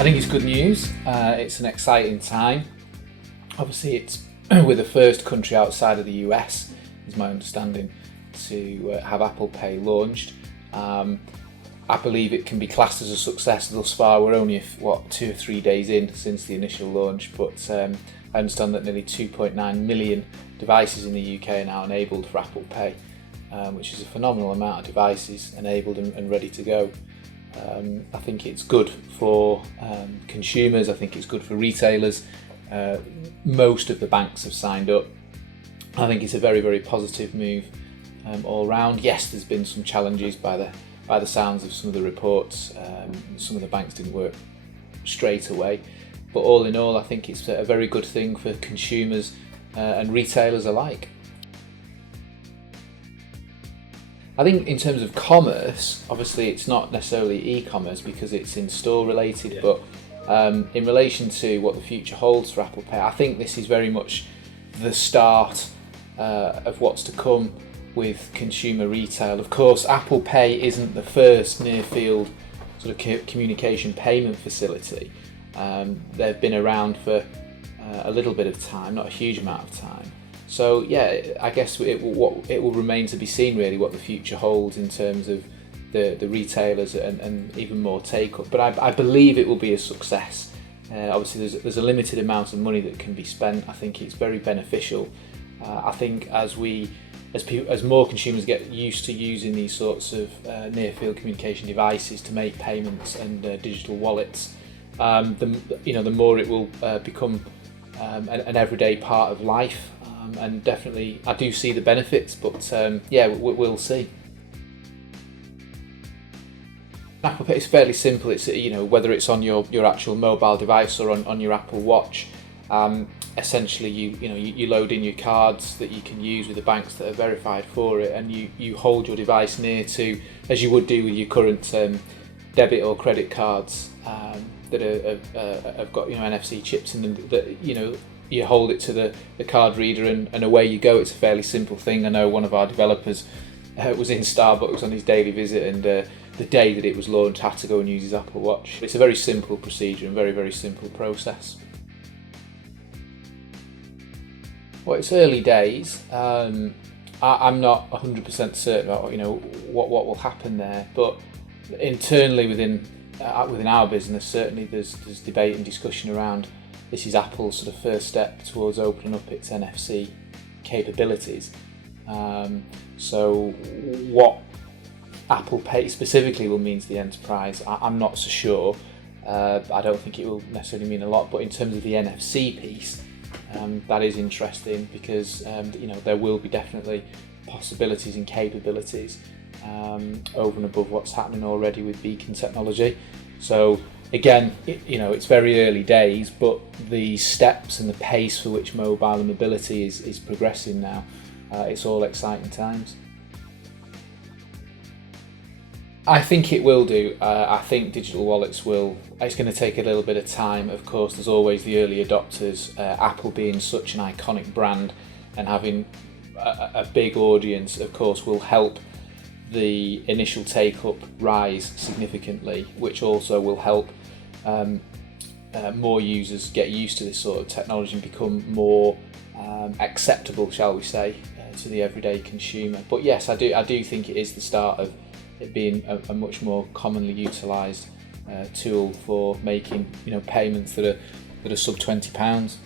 I think it's good news. It's an exciting time. Obviously, it's we're the first country outside of the US, is my understanding, to have Apple Pay launched. I believe it can be classed as a success thus far. We're only 2 or 3 days in since the initial launch, but I understand that nearly 2.9 million devices in the UK are now enabled for Apple Pay, which is a phenomenal amount of devices enabled and ready to go. I think it's good for consumers. I think it's good for retailers. Most of the banks have signed up. I think it's a very, very positive move all round. Yes, there's been some challenges by the sounds of some of the reports. Some of the banks didn't work straight away, but all in all, I think it's a very good thing for consumers and retailers alike. I think in terms of commerce, obviously it's not necessarily e-commerce because it's in-store related, but in relation to what the future holds for Apple Pay, I think this is very much the start of what's to come with consumer retail. Of course, Apple Pay isn't the first near-field sort of communication payment facility. They've been around for a little bit of time, not a huge amount of time. So yeah, I guess it will remain to be seen really what the future holds in terms of the retailers and even more take-up. But I believe it will be a success. Obviously, there's a limited amount of money that can be spent. I think it's very beneficial. I think as more consumers get used to using these sorts of near-field communication devices to make payments and digital wallets, the more it will become an everyday part of life. And definitely, I do see the benefits, but we'll see. Apple Pay is fairly simple. It's whether it's on your actual mobile device or on your Apple Watch. Essentially, you load in your cards that you can use with the banks that are verified for it, and you hold your device near to, as you would do with your current debit or credit cards that have got NFC chips in them. That you hold it to the card reader and away you go. It's a fairly simple thing. I know one of our developers was in Starbucks on his daily visit, and the day that it was launched had to go and use his Apple Watch. It's a very simple procedure and very, very simple process. Well, it's early days. I'm not 100% certain about what will happen there, but internally within our business, certainly there's debate and discussion around this is Apple's sort of first step towards opening up its NFC capabilities. So what Apple Pay specifically will mean to the enterprise, I'm not so sure. I don't think it will necessarily mean a lot, but in terms of the NFC piece, that is interesting because there will be definitely possibilities and capabilities over and above what's happening already with beacon technology. So again, it's very early days, but the steps and the pace for which mobile and mobility is progressing now, it's all exciting times. I think it will do. I think digital wallets it's going to take a little bit of time. Of course, there's always the early adopters, Apple being such an iconic brand and having a big audience, of course, will help the initial take-up rise significantly, which also will help more users get used to this sort of technology and become more acceptable, shall we say, to the everyday consumer. But yes, I do think it is the start of it being a much more commonly utilised tool for making payments that are sub £20.